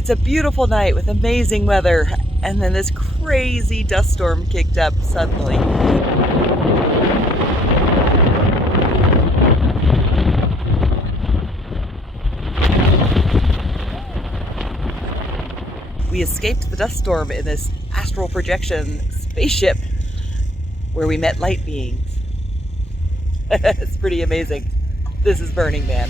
It's a beautiful night with amazing weather, and then this crazy dust storm kicked up suddenly. We escaped the dust storm in this astral projection spaceship where we met light beings. It's pretty amazing. This is Burning Man.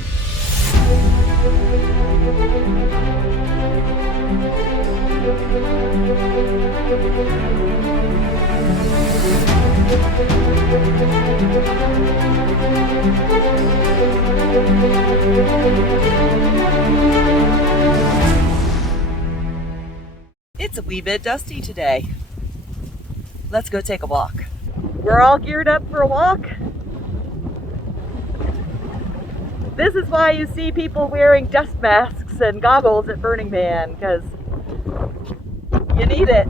It's a wee bit dusty today. Let's go take a walk. We're all geared up for a walk. This is why you see people wearing dust masks and goggles at Burning Man, because you need it.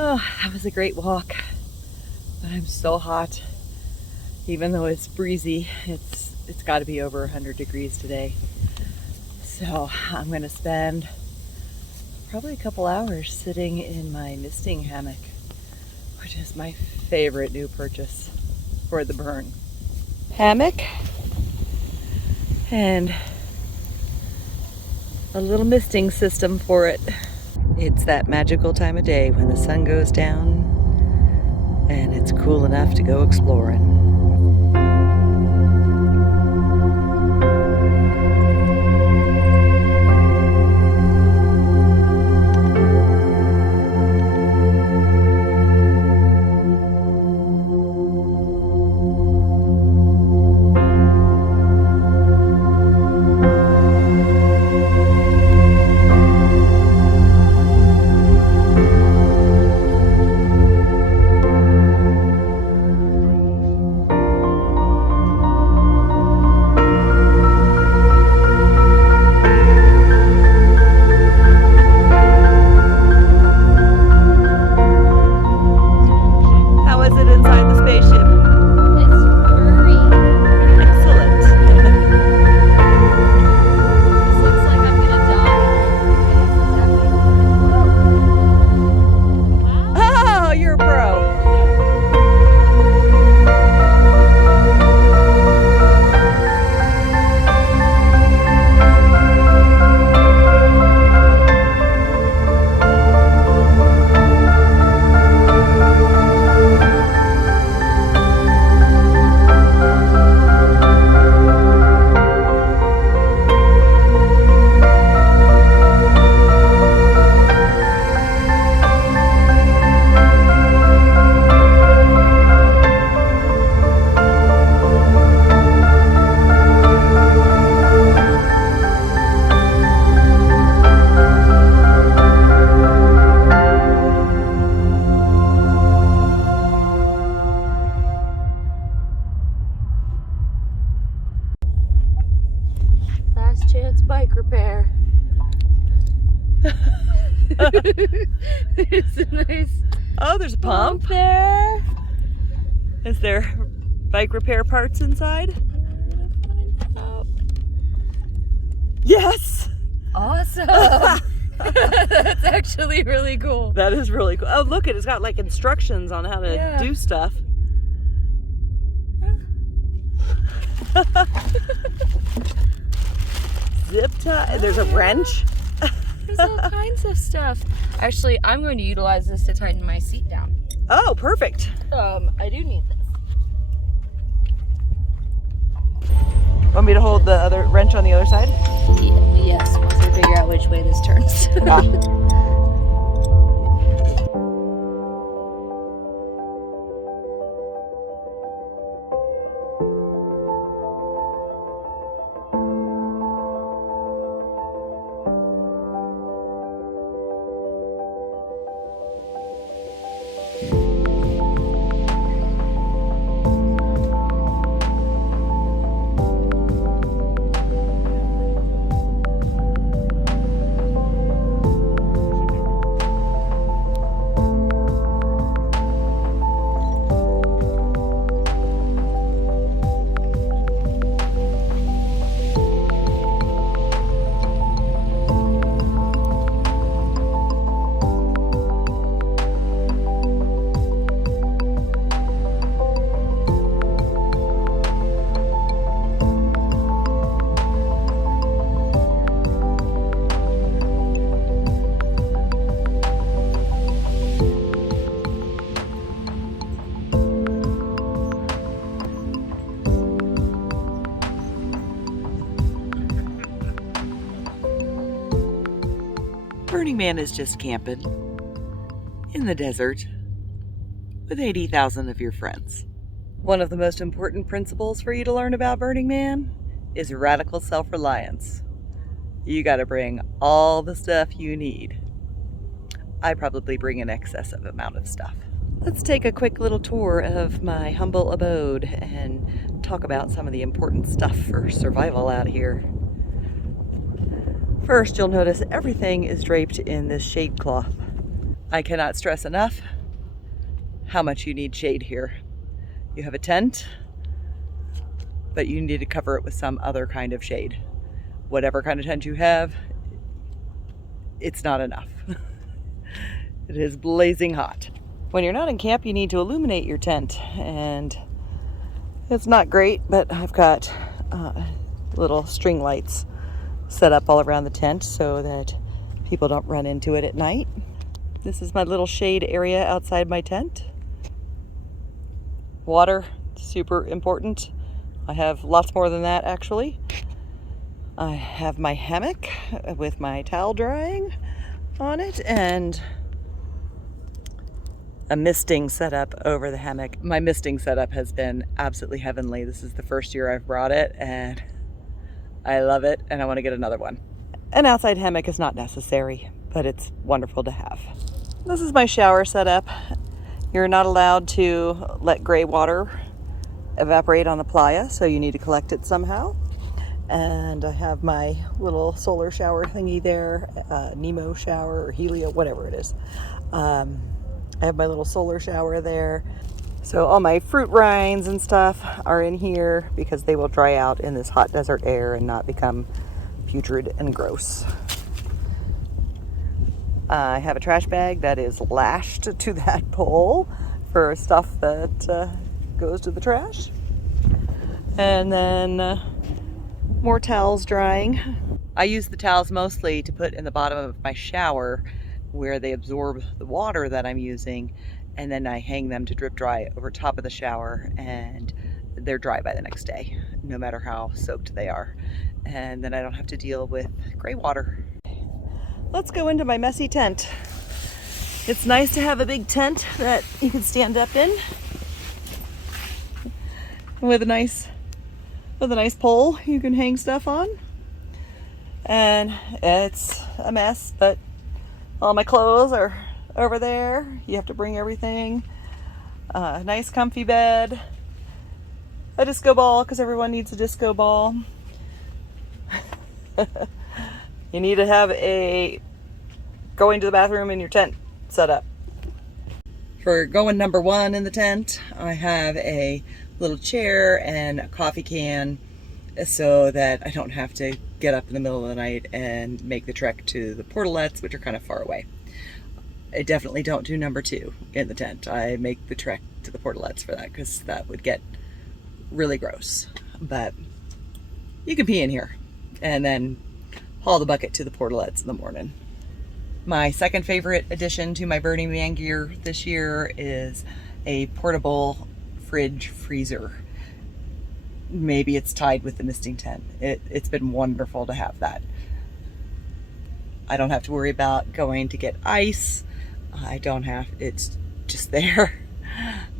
Oh, that was a great walk, but I'm so hot. Even though it's breezy, it's got to be over 100 degrees today. So I'm going to spend probably a couple hours sitting in my misting hammock, which is my favorite new purchase for the burn. Hammock and a little misting system for it. It's that magical time of day when the sun goes down and it's cool enough to go exploring. chance bike repair. There's a nice there's a pump there. Is there bike repair parts inside? Yes! Awesome! That's actually really cool. That is really cool. Oh, look, it's got like instructions on how to do stuff. Zip tie. There's a wrench. There's all kinds of stuff. Actually, I'm going to utilize this to tighten my seat down. Oh, perfect. I do need this. Want me to hold the other wrench on the other side? Yes, once I figure out which way this turns. Burning Man is just camping in the desert with 80,000 of your friends. One of the most important principles for you to learn about Burning Man is radical self-reliance. You gotta bring all the stuff you need. I probably bring an excessive amount of stuff. Let's take a quick little tour of my humble abode and talk about some of the important stuff for survival out here. First, you'll notice everything is draped in this shade cloth. I cannot stress enough how much you need shade here. You have a tent, but you need to cover it with some other kind of shade. Whatever kind of tent you have, it's not enough. It is blazing hot. When you're not in camp, you need to illuminate your tent, and it's not great, but I've got little string lights set up all around the tent so that people don't run into it at night. This is my little shade area outside my tent. Water, super important. I have lots more than that actually. I have my hammock with my towel drying on it and a misting setup over the hammock. My misting setup has been absolutely heavenly. This is the first year I've brought it and I love it and I want to get another one. An outside hammock is not necessary, but it's wonderful to have. This is my shower setup. You're not allowed to let gray water evaporate on the playa, so you need to collect it somehow. And I have my little solar shower thingy there, Nemo shower or Helio, whatever it is. I have my little solar shower there. So all my fruit rinds and stuff are in here because they will dry out in this hot desert air and not become putrid and gross. I have a trash bag that is lashed to that pole for stuff that goes to the trash. And then more towels drying. I use the towels mostly to put in the bottom of my shower where they absorb the water that I'm using, and then I hang them to drip dry over top of the shower, and they're dry by the next day, no matter how soaked they are. And then I don't have to deal with gray water. Let's go into my messy tent. It's nice to have a big tent that you can stand up in with a nice pole you can hang stuff on. And it's a mess, but all my clothes are over there. You have to bring everything. A nice comfy bed. A disco ball, because everyone needs a disco ball. You need to have a going to the bathroom in your tent set up. For going number one in the tent, I have a little chair and a coffee can so that I don't have to get up in the middle of the night and make the trek to the portalets, which are kind of far away. I definitely don't do number two in the tent. I make the trek to the portalets for that because that would get really gross. But you can pee in here and then haul the bucket to the portalets in the morning. My second favorite addition to my Burning Man gear this year is a portable fridge freezer. Maybe it's tied with the misting tent. It's been wonderful to have that. I don't have to worry about going to get ice. It's just there.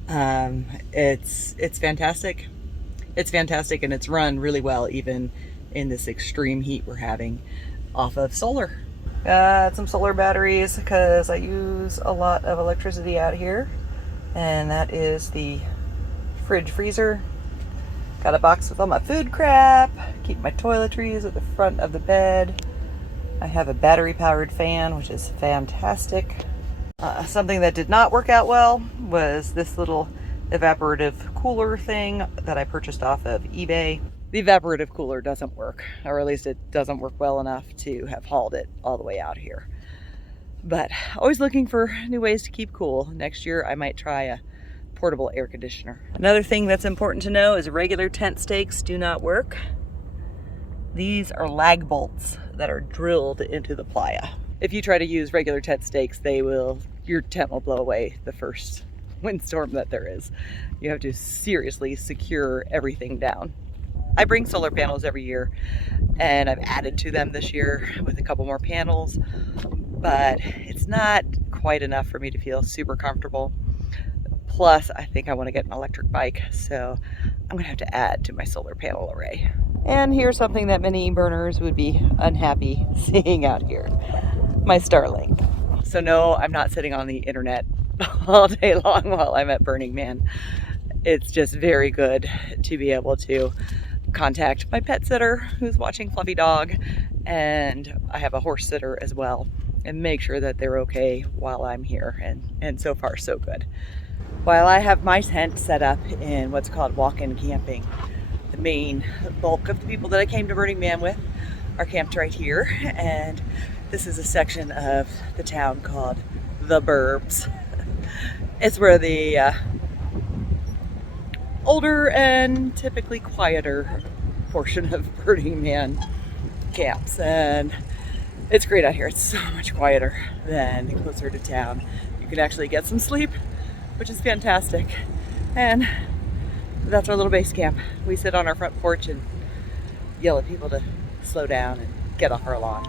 It's fantastic. It's fantastic, and it's run really well even in this extreme heat we're having off of solar. Got some solar batteries because I use a lot of electricity out here, and that is the fridge freezer. Got a box with all my food crap, keep my toiletries at the front of the bed. I have a battery powered fan, which is fantastic. Something that did not work out well was this little evaporative cooler thing that I purchased off of eBay. The evaporative cooler doesn't work, or at least it doesn't work well enough to have hauled it all the way out here. But always looking for new ways to keep cool. Next year I might try a portable air conditioner. Another thing that's important to know is regular tent stakes do not work. These are lag bolts that are drilled into the playa. If you try to use regular tent stakes, your tent will blow away the first windstorm that there is. You have to seriously secure everything down. I bring solar panels every year, and I've added to them this year with a couple more panels, but it's not quite enough for me to feel super comfortable. Plus, I think I want to get an electric bike, so I'm gonna have to add to my solar panel array. And here's something that many burners would be unhappy seeing out here, my Starlink. So no, I'm not sitting on the internet all day long while I'm at Burning Man. It's just very good to be able to contact my pet sitter who's watching Fluffy Dog, and I have a horse sitter as well, and make sure that they're okay while I'm here, and so far so good. While I have my tent set up in what's called walk-in camping, the main bulk of the people that I came to Burning Man with are camped right here, and this is a section of the town called the Burbs. It's where the older and typically quieter portion of Burning Man camps, and it's great out here. It's so much quieter than closer to town. You can actually get some sleep, which is fantastic. And that's our little base camp. We sit on our front porch and yell at people to slow down and get off our lawn.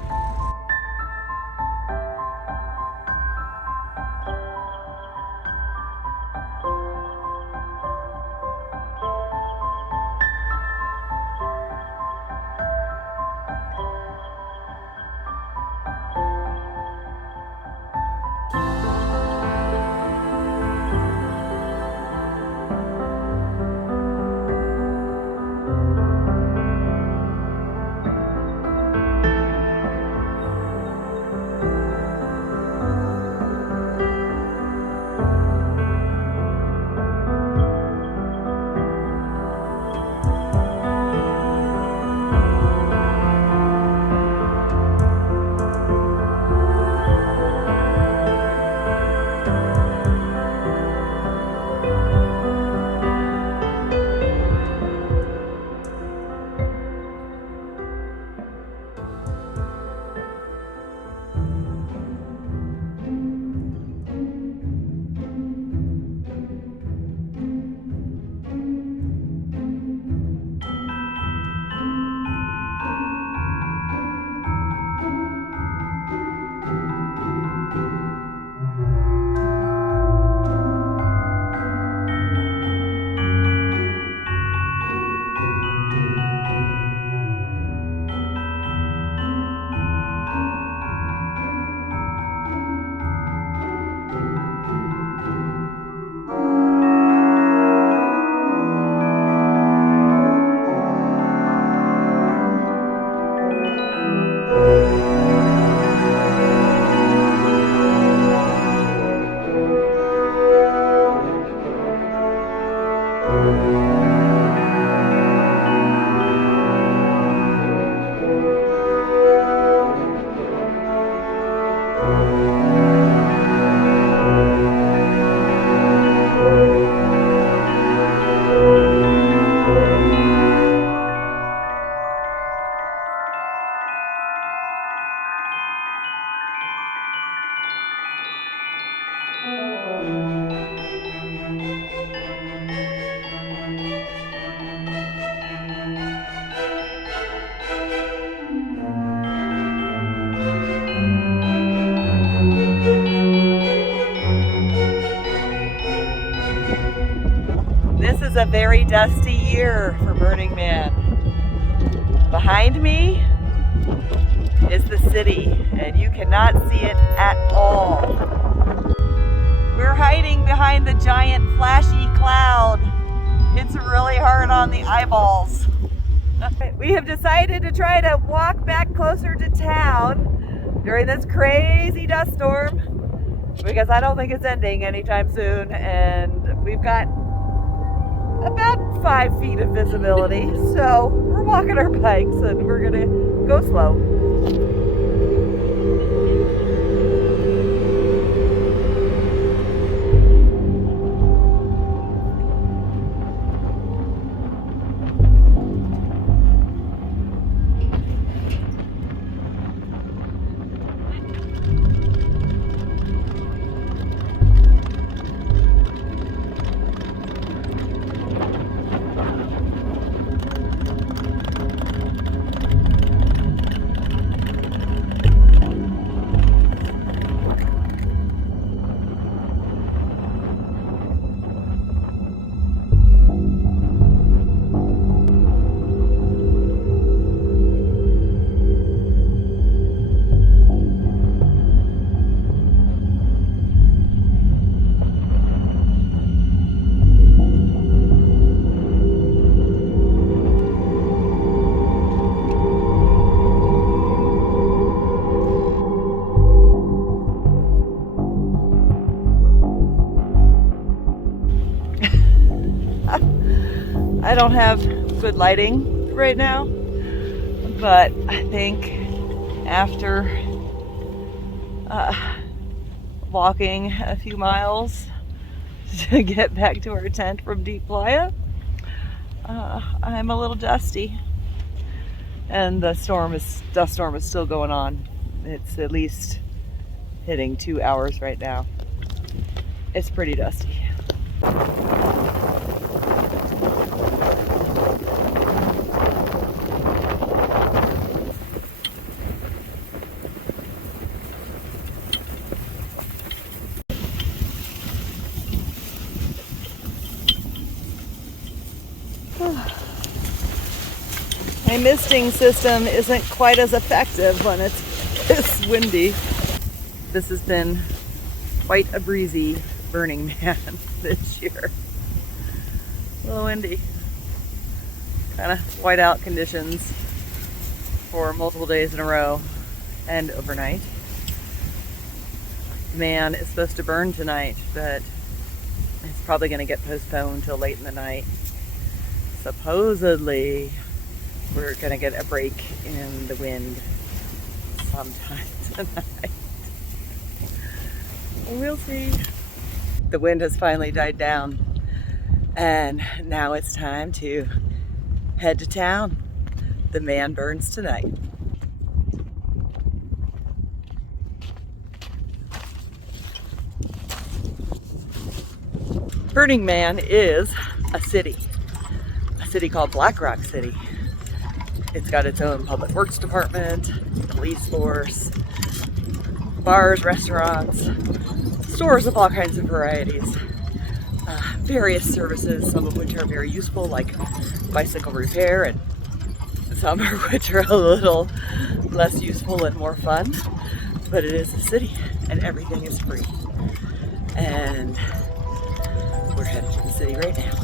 very dusty year for Burning Man. Behind me is the city, and you cannot see it at all. We're hiding behind the giant flashy cloud. It's really hard on the eyeballs. We have decided to try to walk back closer to town during this crazy dust storm because I don't think it's ending anytime soon, and we've got about 5 feet of visibility, so we're walking our bikes and we're gonna go slow. I don't have good lighting right now, but I think after walking a few miles to get back to our tent from Deep Playa, I'm a little dusty, and the dust storm is still going on. It's at least hitting 2 hours right now. It's pretty dusty. My misting system isn't quite as effective when it's this windy. This has been quite a breezy Burning Man this year. A little windy. Kind of whiteout conditions for multiple days in a row and overnight. Man is supposed to burn tonight, but it's probably going to get postponed till late in the night. Supposedly, we're going to get a break in the wind sometime tonight. We'll see. The wind has finally died down, and now it's time to head to town. The man burns tonight. Burning Man is a city called Black Rock City. It's got its own public works department, police force, bars, restaurants, stores of all kinds of varieties, various services, some of which are very useful, like bicycle repair, and some of which are a little less useful and more fun. But it is a city, and everything is free. And we're headed to the city right now.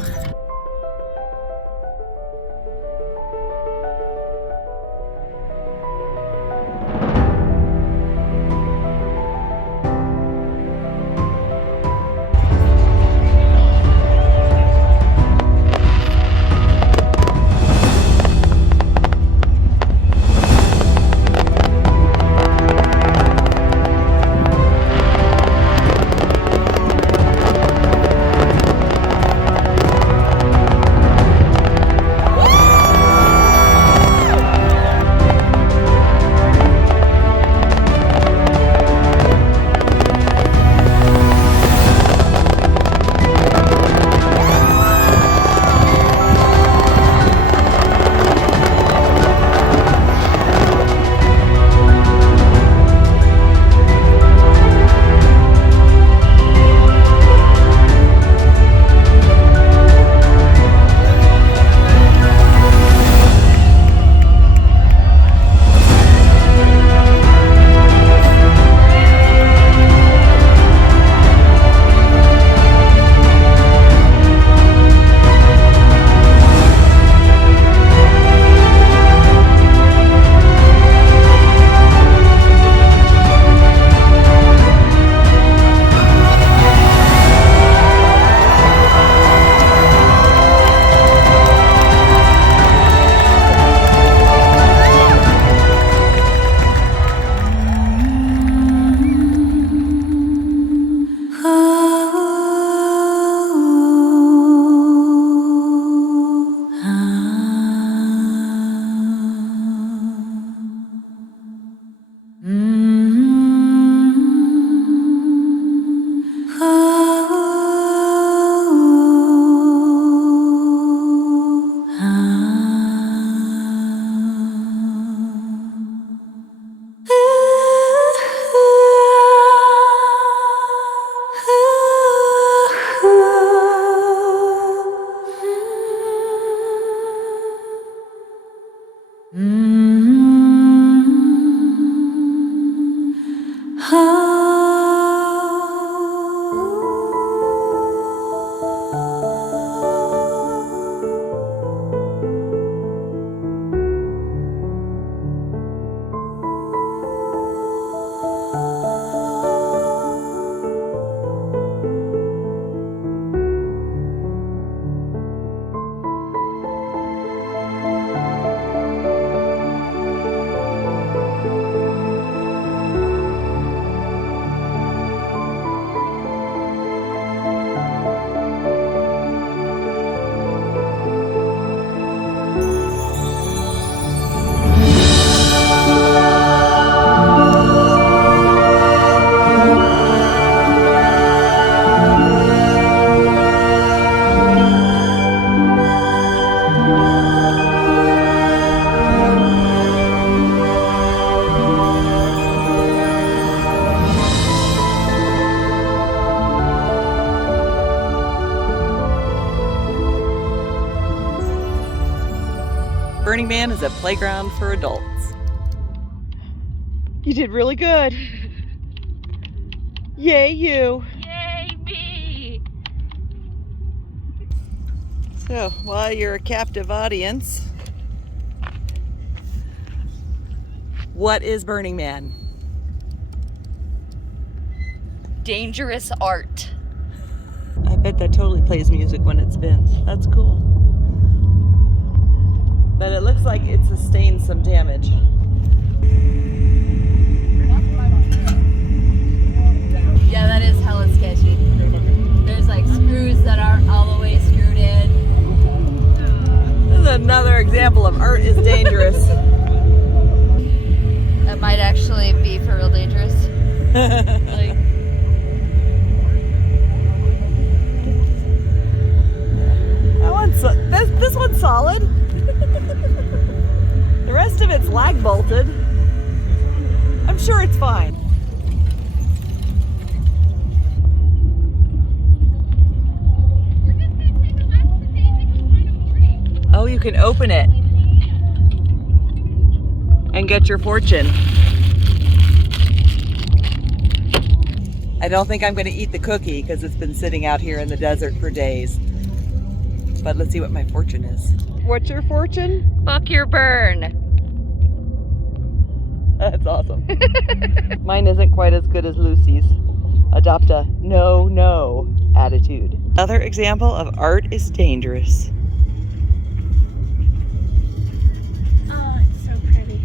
Burning Man is a playground for adults. You did really good. Yay, you. Yay, me! So, while you're a captive audience, what is Burning Man? Dangerous art. I bet that totally plays music when it spins. That's cool. But it looks like it sustained some damage. Yeah, that is hella sketchy. There's like screws that aren't all the way screwed in. This is another example of art is dangerous. That might actually be for real dangerous. Like, this one's solid. The rest of it's lag bolted. I'm sure it's fine. Oh, you can open it and get your fortune. I don't think I'm going to eat the cookie because it's been sitting out here in the desert for days. But let's see what my fortune is. What's your fortune? fuck your burn. That's awesome. Mine isn't quite as good as Lucy's. Adopt a no attitude. Another example of art is dangerous. Oh, it's so pretty.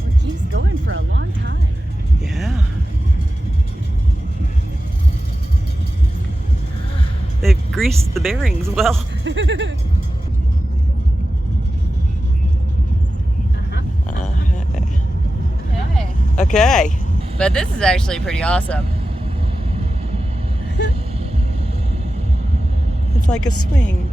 Well, it keeps going for a long time. Yeah. They've greased the bearings well. Okay. Okay. But this is actually pretty awesome. It's like a swing.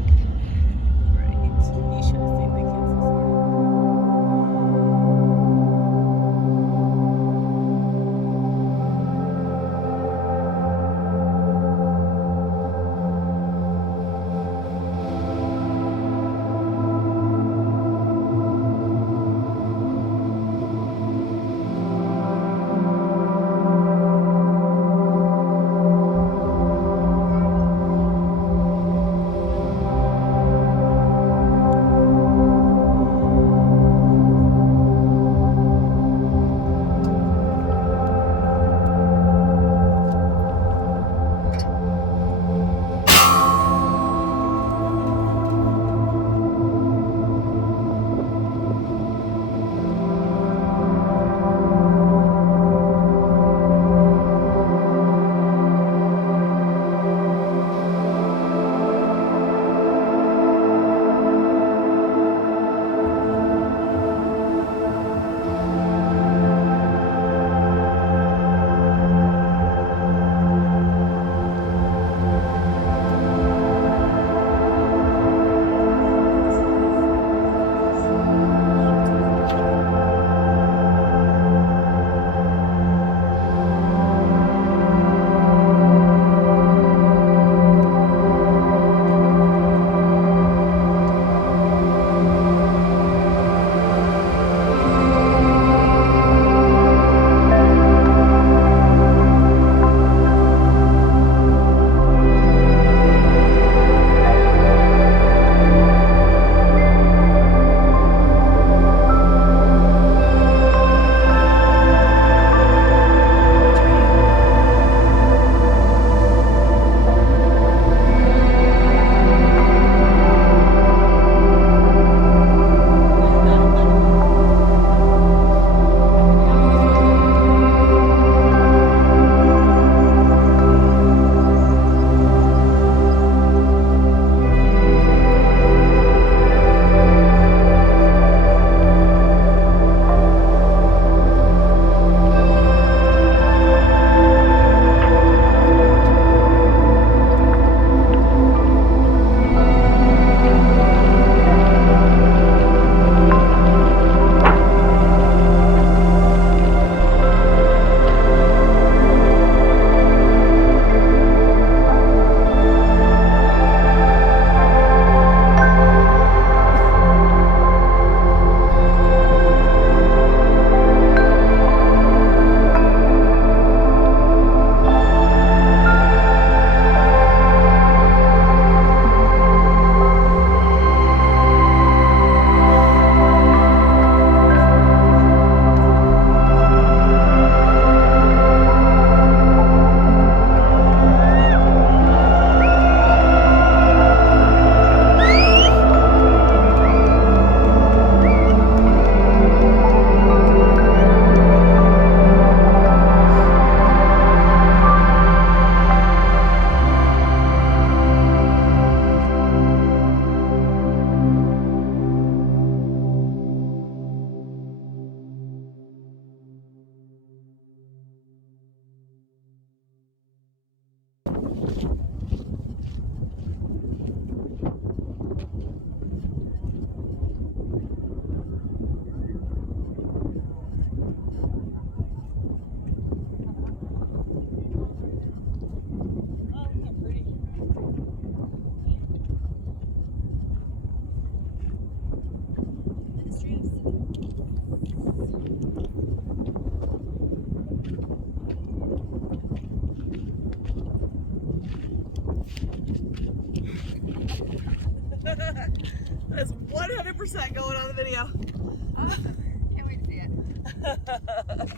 100% going on the video. Awesome. Can't wait to see it.